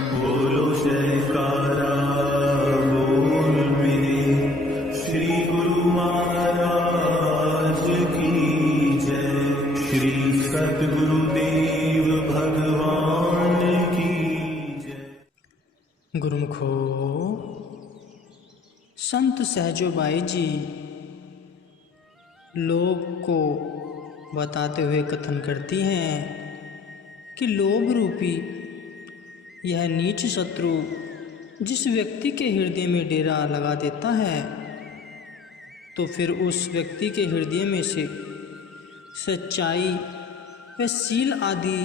बोलो जयकारा बोल मेरे श्री गुरु महाराज की जय। श्री सद्गुरुदेव भगवान की जय। गुरुमुखो, संत सहजोबाई जी लोभ को बताते हुए कथन करती हैं कि लोभ रूपी यह नीच शत्रु जिस व्यक्ति के हृदय में डेरा लगा देता है, तो फिर उस व्यक्ति के हृदय में से सच्चाई व सील आदि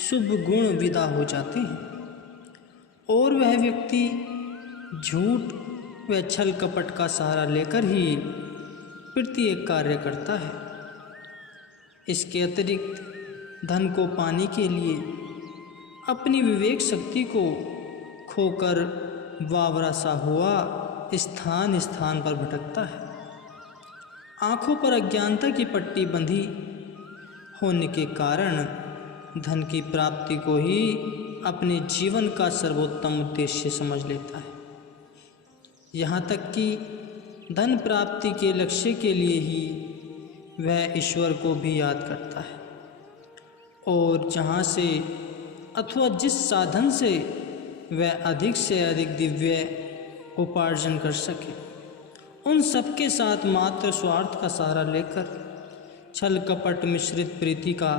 शुभ गुण विदा हो जाते हैं और वह व्यक्ति झूठ व छल कपट का सहारा लेकर ही प्रत्येक कार्य करता है। इसके अतिरिक्त धन को पाने के लिए अपनी विवेक शक्ति को खोकर वावरा सा हुआ स्थान स्थान पर भटकता है। आँखों पर अज्ञानता की पट्टी बंधी होने के कारण धन की प्राप्ति को ही अपने जीवन का सर्वोत्तम उद्देश्य समझ लेता है। यहाँ तक कि धन प्राप्ति के लक्ष्य के लिए ही वह ईश्वर को भी याद करता है और जहाँ से अथवा जिस साधन से वह अधिक से अधिक दिव्य उपार्जन कर सके, उन सबके साथ मात्र स्वार्थ का सहारा लेकर छल कपट मिश्रित प्रीति का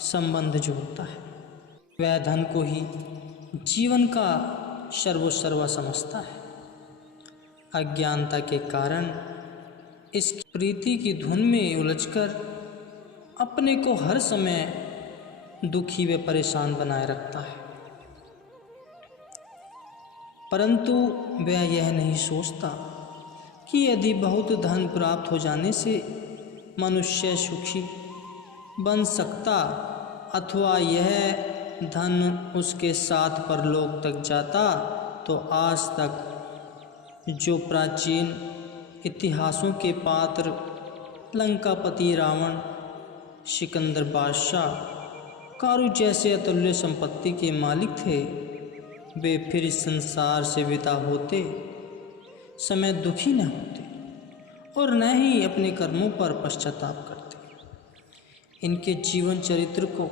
संबंध जोड़ता है। वह धन को ही जीवन का सर्वोसर्वा समझता है। अज्ञानता के कारण इस प्रीति की धुन में उलझकर अपने को हर समय दुखी व परेशान बनाए रखता है, परंतु वह यह नहीं सोचता कि यदि बहुत धन प्राप्त हो जाने से मनुष्य सुखी बन सकता अथवा यह धन उसके साथ परलोक तक जाता, तो आज तक जो प्राचीन इतिहासों के पात्र लंकापति रावण, सिकंदर बादशाह, कारु जैसे अतुल्य संपत्ति के मालिक थे, वे फिर इस संसार से विदा होते समय दुखी न होते और न ही अपने कर्मों पर पश्चाताप करते। इनके जीवन चरित्र को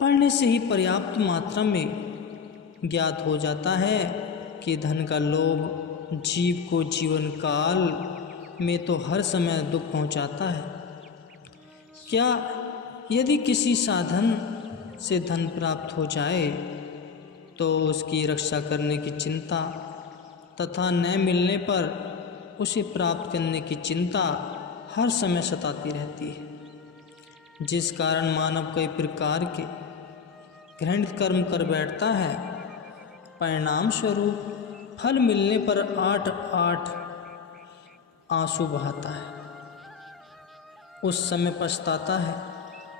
पढ़ने से ही पर्याप्त मात्रा में ज्ञात हो जाता है कि धन का लोभ जीव को जीवन काल में तो हर समय दुख पहुंचाता है। क्या यदि किसी साधन से धन प्राप्त हो जाए तो उसकी रक्षा करने की चिंता तथा न मिलने पर उसे प्राप्त करने की चिंता हर समय सताती रहती है, जिस कारण मानव कई प्रकार के घृणित कर्म कर बैठता है। परिणाम स्वरूप फल मिलने पर 8 आंसू बहाता है। उस समय पछताता है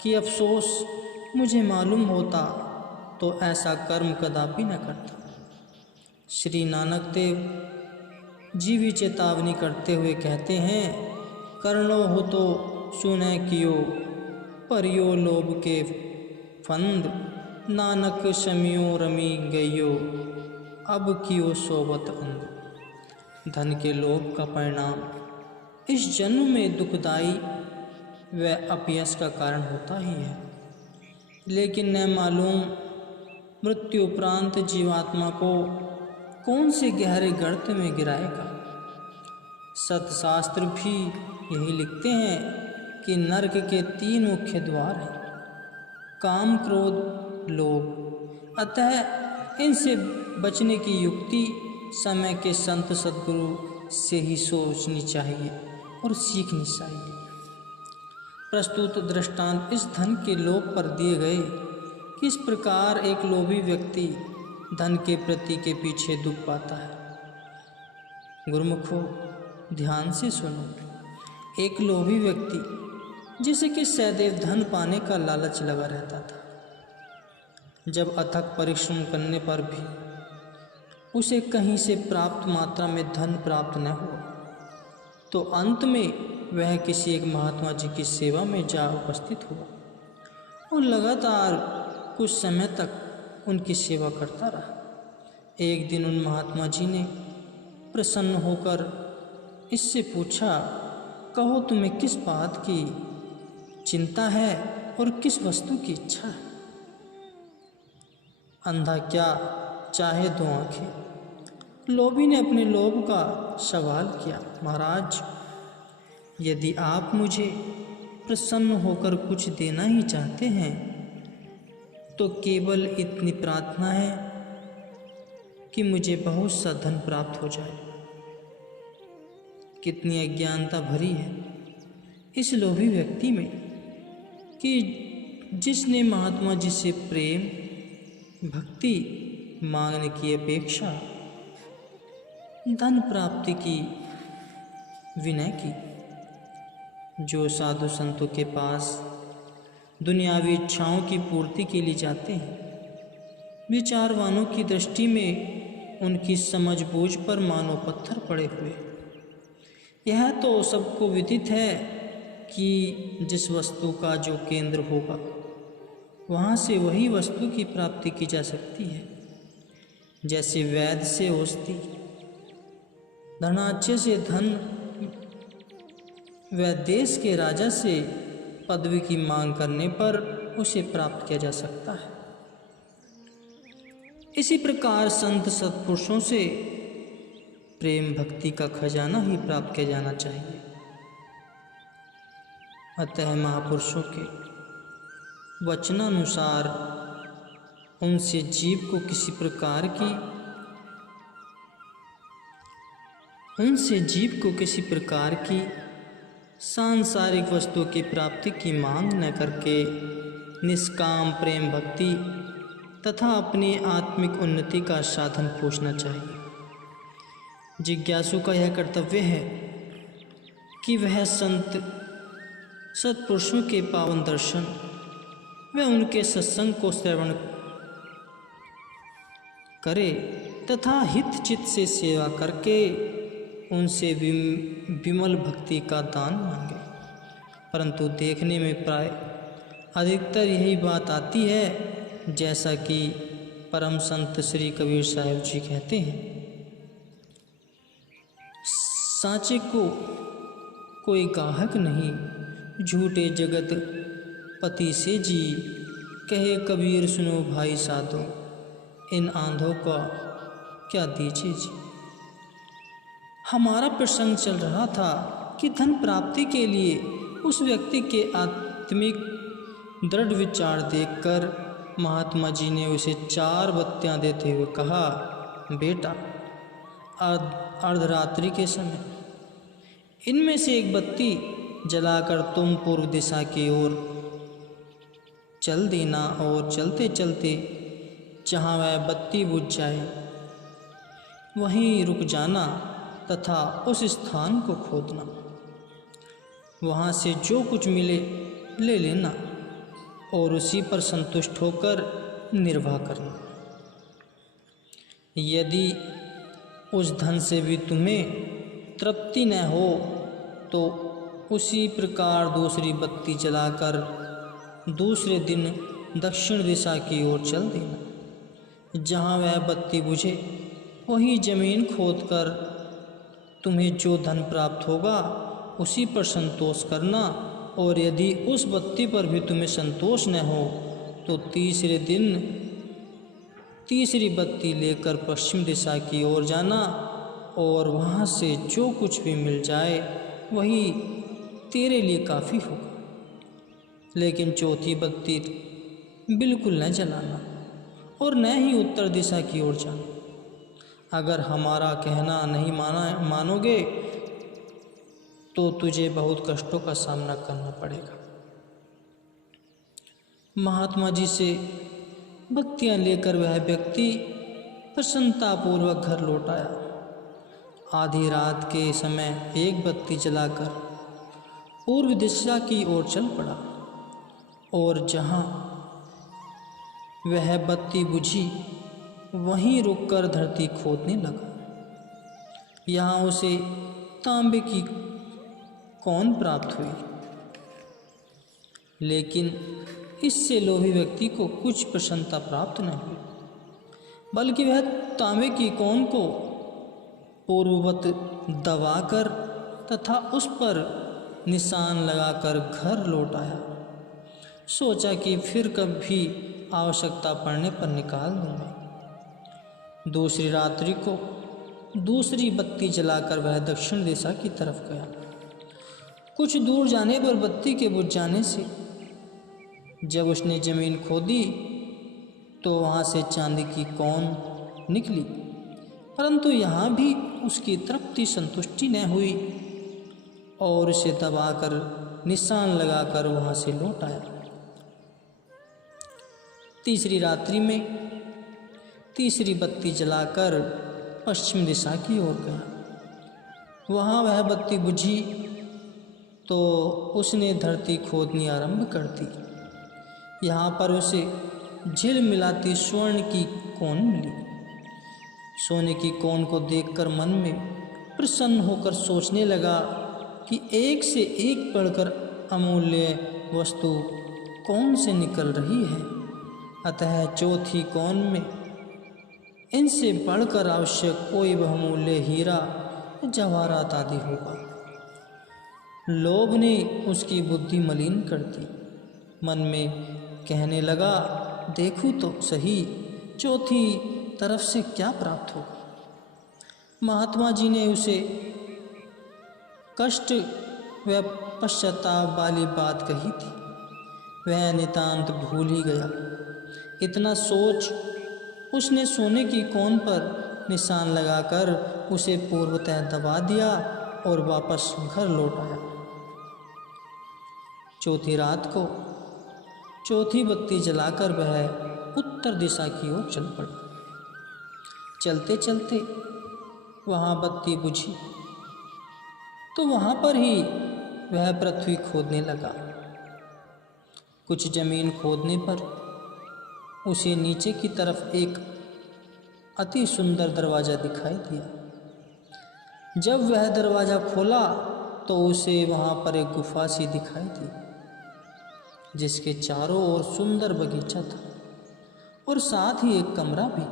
कि अफसोस, मुझे मालूम होता तो ऐसा कर्म कदापि न करता। श्री नानक देव जी भी चेतावनी करते हुए कहते हैं, कर्णो हो तो सुने कियो, परियो लोभ के फंद, नानक शमियो रमी गयो, अब कियो सोबत अंध। धन के लोभ का परिणाम इस जन्म में दुखदाई व अपयश का कारण होता ही है, लेकिन न मालूम मृत्यु उपरांत जीवात्मा को कौन से गहरे गर्त में गिराएगा। सतशास्त्र भी यही लिखते हैं कि नरक के 3 मुख्य द्वार हैं, काम, क्रोध, लोभ। अतः इनसे बचने की युक्ति समय के संत सद्गुरु से ही सोचनी चाहिए और सीखनी चाहिए। प्रस्तुत दृष्टांत इस धन के लोभ पर दिए गए कि इस प्रकार एक लोभी व्यक्ति धन के प्रति के पीछे दुख पाता है। गुरुमुखो, ध्यान से सुनो। एक लोभी व्यक्ति जिसे कि सदैव धन पाने का लालच लगा रहता था, जब अथक परिश्रम करने पर भी उसे कहीं से प्राप्त मात्रा में धन प्राप्त न हुआ, तो अंत में वह किसी एक महात्मा जी की सेवा में जा उपस्थित हुआ और लगातार कुछ समय तक उनकी सेवा करता रहा। एक दिन उन महात्मा जी ने प्रसन्न होकर इससे पूछा, कहो तुम्हें किस बात की चिंता है और किस वस्तु की इच्छा है? अंधा क्या चाहे दो आंखें। लोभी ने अपने लोभ का सवाल किया, महाराज यदि आप मुझे प्रसन्न होकर कुछ देना ही चाहते हैं तो केवल इतनी प्रार्थना है कि मुझे बहुत सा धन प्राप्त हो जाए। कितनी अज्ञानता भरी है इस लोभी व्यक्ति में कि जिसने महात्मा जी से प्रेम भक्ति मांगने की अपेक्षा धन प्राप्ति की विनय की। जो साधु संतों के पास दुनियावी इच्छाओं की पूर्ति के लिए जाते हैं, विचारवानों की दृष्टि में उनकी समझ बूझ पर मानो पत्थर पड़े हुए। यह तो सबको विदित है कि जिस वस्तु का जो केंद्र होगा वहाँ से वही वस्तु की प्राप्ति की जा सकती है। जैसे वैद्य से औषधि, धनाढ्य से धन व देश के राजा से पदवी की मांग करने पर उसे प्राप्त किया जा सकता है। इसी प्रकार संत सत्पुरुषों से प्रेम भक्ति का खजाना ही प्राप्त किया जाना चाहिए। अतः महापुरुषों के वचनानुसार उनसे जीव को किसी प्रकार की सांसारिक वस्तु की प्राप्ति की मांग न करके निष्काम प्रेम भक्ति तथा अपनी आत्मिक उन्नति का साधन पूछना चाहिए। जिज्ञासु का यह कर्तव्य है कि वह संत सत्पुरुषों के पावन दर्शन व उनके सत्संग को श्रवण करे तथा हित चित्त से सेवा करके उनसे विमल भक्ति का दान मांगे। परंतु देखने में प्राय अधिकतर यही बात आती है, जैसा कि परम संत श्री कबीर साहब जी कहते हैं, सांचे को कोई गाहक नहीं, झूठे जगत पति से जी, कहे कबीर सुनो भाई साधो, इन आंधों का क्या दीजिए जी। हमारा प्रसंग चल रहा था कि धन प्राप्ति के लिए उस व्यक्ति के आत्मिक दृढ़ विचार देखकर महात्मा जी ने उसे 4 बत्तियां देते हुए कहा, बेटा अर्धरात्रि के समय इनमें से एक बत्ती जलाकर तुम पूर्व दिशा की ओर चल देना और चलते चलते जहाँ वह बत्ती बुझ जाए वहीं रुक जाना तथा उस स्थान को खोदना। वहाँ से जो कुछ मिले ले लेना और उसी पर संतुष्ट होकर निर्वाह करना। यदि उस धन से भी तुम्हें तृप्ति न हो तो उसी प्रकार दूसरी बत्ती जलाकर दूसरे दिन दक्षिण दिशा की ओर चल देना। जहाँ वह बत्ती बुझे वही जमीन खोदकर तुम्हें जो धन प्राप्त होगा उसी पर संतोष करना, और यदि उस बत्ती पर भी तुम्हें संतोष न हो तो तीसरे दिन तीसरी बत्ती लेकर पश्चिम दिशा की ओर जाना और वहाँ से जो कुछ भी मिल जाए वही तेरे लिए काफ़ी होगा। लेकिन चौथी बत्ती बिल्कुल न जलाना और न ही उत्तर दिशा की ओर जाना। अगर हमारा कहना नहीं मानोगे तो तुझे बहुत कष्टों का सामना करना पड़ेगा। महात्मा जी से बत्तियां लेकर वह व्यक्ति प्रसन्नतापूर्वक घर लौट आया। आधी रात के समय एक बत्ती जलाकर पूर्व दिशा की ओर चल पड़ा और जहाँ वह बत्ती बुझी वहीं रुककर धरती खोदने लगा। यहाँ उसे तांबे की कौन प्राप्त हुई, लेकिन इससे लोभी व्यक्ति को कुछ प्रसन्नता प्राप्त न हुई। बल्कि वह तांबे की कौन को पूर्ववत दबाकर तथा उस पर निशान लगाकर घर लौट आया। सोचा कि फिर कभी आवश्यकता पड़ने पर निकाल दूंगा। दूसरी रात्रि को दूसरी बत्ती जलाकर वह दक्षिण दिशा की तरफ गया। कुछ दूर जाने पर बत्ती के बुझ जाने से जब उसने जमीन खोदी तो वहाँ से चांदी की कौन निकली, परंतु यहाँ भी उसकी तृप्ति संतुष्टि न हुई और उसे दबाकर निशान लगाकर वहाँ से लौट आया। तीसरी रात्रि में तीसरी बत्ती जलाकर पश्चिम दिशा की ओर गया। वहाँ वह बत्ती बुझी तो उसने धरती खोदनी आरंभ कर दी। यहाँ पर उसे झिलमिलाती स्वर्ण की कौन मिली। सोने की कौन को देखकर मन में प्रसन्न होकर सोचने लगा कि एक से एक बढ़कर अमूल्य वस्तु कौन से निकल रही है, अतः चौथी कौन में इनसे बढ़कर आवश्यक कोई बहुमूल्य हीरा जवाहरात आदि होगा। लोभ ने उसकी बुद्धि मलिन कर दी। मन में कहने लगा, देखूं तो सही चौथी तरफ से क्या प्राप्त होगा। महात्मा जी ने उसे कष्ट व पश्चाताप वाली बात कही थी, वह नितांत भूल ही गया। इतना सोच उसने सोने की कौन पर निशान लगाकर उसे पूर्वतः दबा दिया और वापस घर लौट आया। चौथी रात को चौथी बत्ती जलाकर वह उत्तर दिशा की ओर चल पड़ा। चलते चलते वहाँ बत्ती बुझी तो वहाँ पर ही वह पृथ्वी खोदने लगा। कुछ जमीन खोदने पर उसे नीचे की तरफ एक अति सुंदर दरवाज़ा दिखाई दिया। जब वह दरवाज़ा खोला तो उसे वहाँ पर एक गुफा सी दिखाई दी, जिसके चारों ओर सुंदर बगीचा था और साथ ही एक कमरा भी,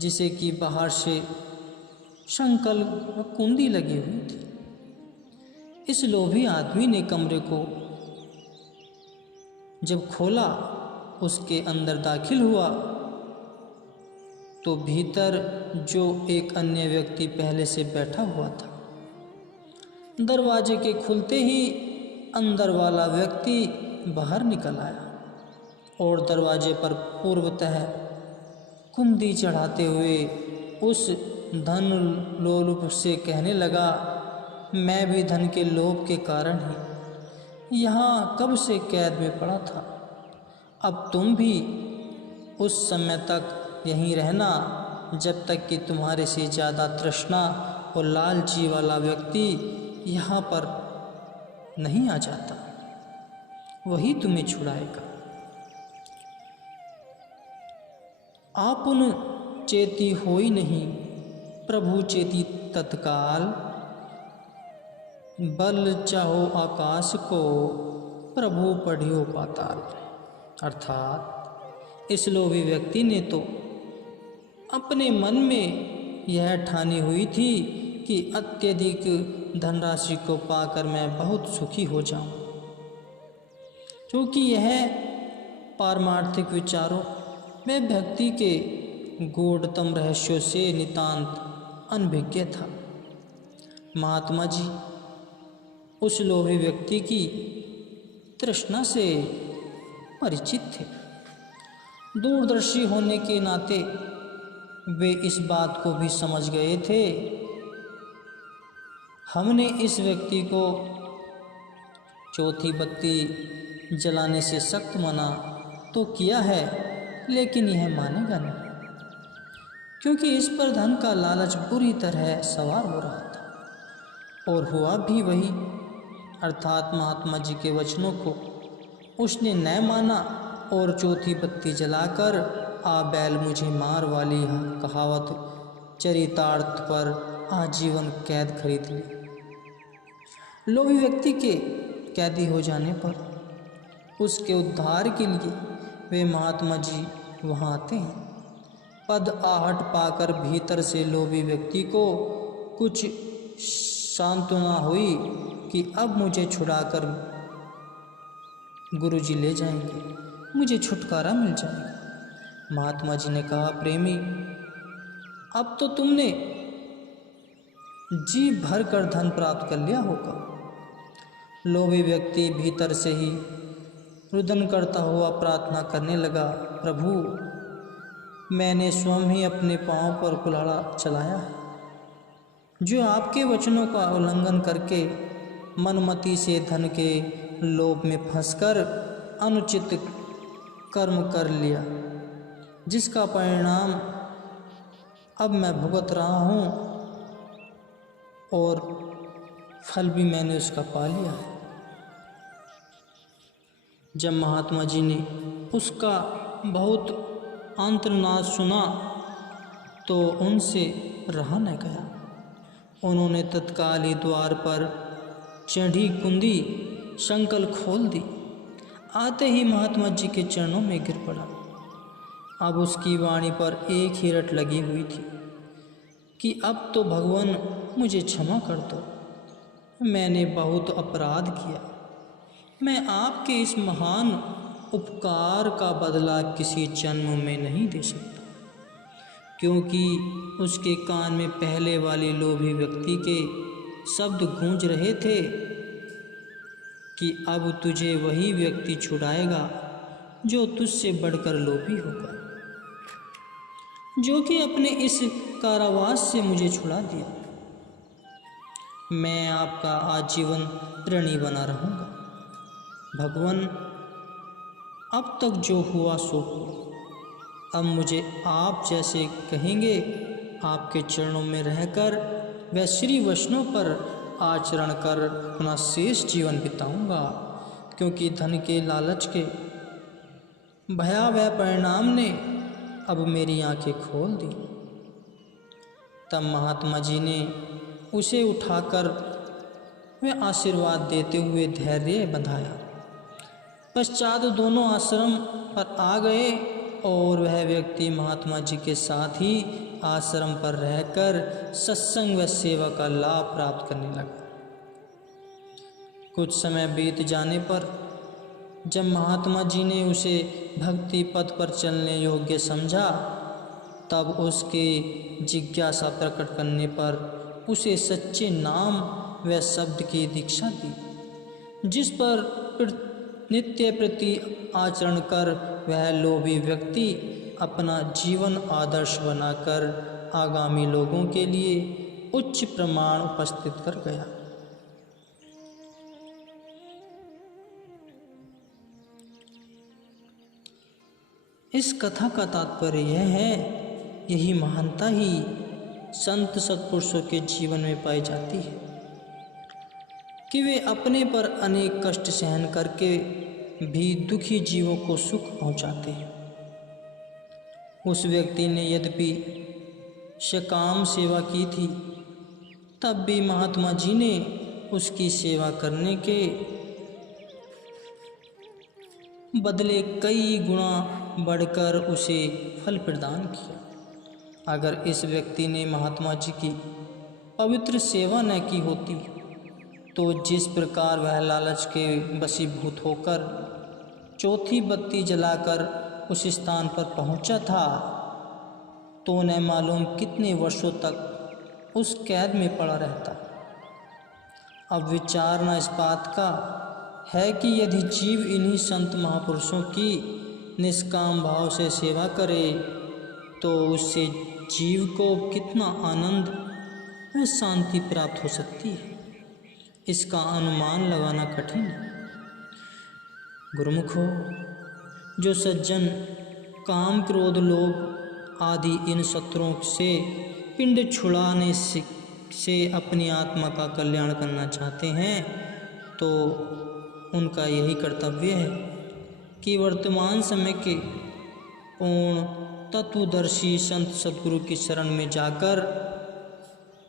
जिसे कि बाहर से शंकल व कुंडी लगी हुई थी। इस लोभी आदमी ने कमरे को जब खोला, उसके अंदर दाखिल हुआ तो भीतर जो एक अन्य व्यक्ति पहले से बैठा हुआ था। दरवाजे के खुलते ही अंदर वाला व्यक्ति बाहर निकल आया और दरवाजे पर पूर्वतः कुंडी चढ़ाते हुए उस धन लोलुप से कहने लगा, मैं भी धन के लोभ के कारण ही यहाँ कब से कैद में पड़ा था। अब तुम भी उस समय तक यहीं रहना जब तक कि तुम्हारे से ज़्यादा तृष्णा और लालची वाला व्यक्ति यहाँ पर नहीं आ जाता, वही तुम्हें छुड़ाएगा। आपुन चेती होई नहीं, प्रभु चेती तत्काल, बल चाहो आकाश को, प्रभु पढ़ियो पाताल। अर्थात इस लोभी व्यक्ति ने तो अपने मन में यह ठानी हुई थी कि अत्यधिक धनराशि को पाकर मैं बहुत सुखी हो जाऊं, क्योंकि यह पारमार्थिक विचारों में भक्ति के गूढ़तम रहस्यों से नितांत अनभिज्ञ था। महात्मा जी उस लोभी व्यक्ति की तृष्णा से परिचित थे। दूरदर्शी होने के नाते वे इस बात को भी समझ गए थे, हमने इस व्यक्ति को चौथी बत्ती जलाने से सख्त मना तो किया है, लेकिन यह मानेगा नहीं, क्योंकि इस पर धन का लालच बुरी तरह सवार हो रहा था। और हुआ भी वही, अर्थात महात्मा जी के वचनों को उसने न माना और चौथी बत्ती जलाकर आ बैल मुझे मार वाली कहावत चरितार्थ पर आजीवन कैद खरीद ली। लोभी व्यक्ति के कैदी हो जाने पर उसके उद्धार के लिए वे महात्मा जी वहाँ आते हैं। पद आहट पाकर भीतर से लोभी व्यक्ति को कुछ सांत्वना हुई कि अब मुझे छुड़ाकर गुरुजी ले जाएंगे, मुझे छुटकारा मिल जाएगा। महात्मा जी ने कहा, प्रेमी, अब तो तुमने जी भर कर धन प्राप्त कर लिया होगा। लोभी व्यक्ति भीतर से ही रुदन करता हुआ प्रार्थना करने लगा, प्रभु, मैंने स्वयं ही अपने पांव पर कुल्हाड़ा चलाया है, जो आपके वचनों का उल्लंघन करके मनमति से धन के लोभ में फंसकर अनुचित कर्म कर लिया, जिसका परिणाम अब मैं भुगत रहा हूँ और फल भी मैंने उसका पा लिया है। जब महात्मा जी ने उसका बहुत आंतरनाद सुना तो उनसे रहा न गया। उन्होंने तत्काल ही द्वार पर चढ़ी कुंदी संकल खोल दी। आते ही महात्मा जी के चरणों में गिर पड़ा। अब उसकी वाणी पर एक ही रट लगी हुई थी कि अब तो भगवान मुझे क्षमा कर दो, मैंने बहुत अपराध किया। मैं आपके इस महान उपकार का बदला किसी जन्म में नहीं दे सकता। क्योंकि उसके कान में पहले वाले लोभी व्यक्ति के शब्द गूंज रहे थे कि अब तुझे वही व्यक्ति छुड़ाएगा जो तुझसे बढ़कर लोभी होगा, जो कि अपने इस कारावास से मुझे छुड़ा दिया। मैं आपका आजीवन ऋणी बना रहूँगा। भगवान, अब तक जो हुआ सो हुआ। अब मुझे आप जैसे कहेंगे आपके चरणों में रहकर वह श्री वैष्णव पर आचरण कर अपना शेष जीवन बिताऊंगा, क्योंकि धन के लालच के भयावह परिणाम ने अब मेरी आंखें खोल दी। तब महात्मा जी ने उसे उठाकर वह आशीर्वाद देते हुए धैर्य बंधाया। पश्चात दोनों आश्रम पर आ गए और वह व्यक्ति महात्मा जी के साथ ही आश्रम पर रहकर सत्संग व सेवा का लाभ प्राप्त करने लगा। कुछ समय बीत जाने पर जब महात्मा जी ने उसे भक्ति पथ पर चलने योग्य समझा, तब उसके जिज्ञासा प्रकट करने पर उसे सच्चे नाम व शब्द की दीक्षा दी, जिस पर नित्य प्रति आचरण कर वह लोभी व्यक्ति अपना जीवन आदर्श बनाकर आगामी लोगों के लिए उच्च प्रमाण उपस्थित कर गया। इस कथा का तात्पर्य यह है, यही महानता ही संत सत्पुरुषों के जीवन में पाई जाती है कि वे अपने पर अनेक कष्ट सहन करके भी दुखी जीवों को सुख पहुंचाते हैं। उस व्यक्ति ने यद्यपि सकाम सेवा की थी, तब भी महात्मा जी ने उसकी सेवा करने के बदले कई गुना बढ़कर उसे फल प्रदान किया। अगर इस व्यक्ति ने महात्मा जी की पवित्र सेवा न की होती तो जिस प्रकार वह लालच के वशीभूत होकर चौथी बत्ती जलाकर उस स्थान पर पहुंचा था, तो न मालूम कितने वर्षों तक उस कैद में पड़ा रहता। अब विचारना इस बात का है कि यदि जीव इन्हीं संत महापुरुषों की निष्काम भाव से सेवा करे तो उससे जीव को कितना आनंद व शांति प्राप्त हो सकती है, इसका अनुमान लगाना कठिन है। गुरुमुखो, जो सज्जन काम क्रोध लोभ आदि इन शत्रुओं से पिंड छुड़ाने से अपनी आत्मा का कल्याण करना चाहते हैं, तो उनका यही कर्तव्य है कि वर्तमान समय के पूर्ण तत्वदर्शी संत सद्गुरु की शरण में जाकर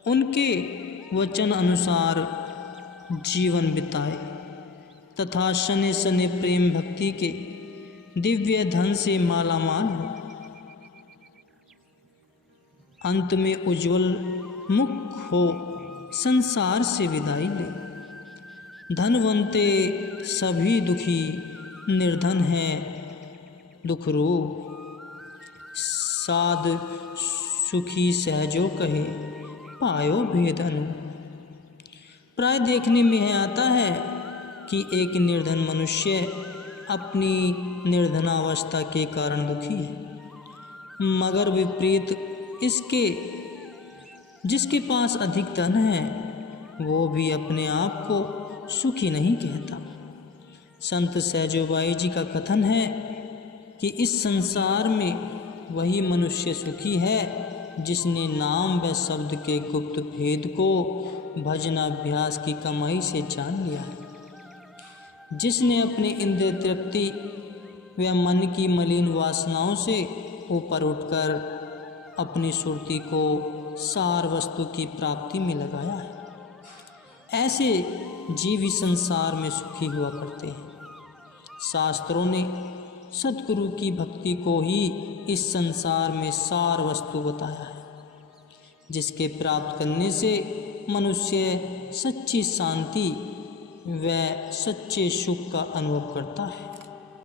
उनके वचन अनुसार जीवन बिताए तथा शनि शनि प्रेम भक्ति के दिव्य धन से मालामाल हो। अंत में उज्जवल मुख हो संसार से विदाई ले। धनवंते सभी दुखी, निर्धन है दुख रूप। साध सुखी सहजो कहे, पायो भेदनु। प्राय देखने में यह आता है कि एक निर्धन मनुष्य अपनी निर्धनावस्था के कारण दुखी है, मगर विपरीत इसके जिसके पास अधिक धन है वो भी अपने आप को सुखी नहीं कहता। संत सहजोबाई जी का कथन है कि इस संसार में वही मनुष्य सुखी है जिसने नाम व शब्द के गुप्त भेद को भजनाभ्यास की कमाई से जान लिया है, जिसने अपने इंद्रिय तृप्ति व मन की मलिन वासनाओं से ऊपर उठकर अपनी सुरती को सार वस्तु की प्राप्ति में लगाया है। ऐसे जीव ही संसार में सुखी हुआ करते हैं। शास्त्रों ने सद्गुरु की भक्ति को ही इस संसार में सार वस्तु बताया है, जिसके प्राप्त करने से मनुष्य सच्ची शांति व सच्चे सुख का अनुभव करता है।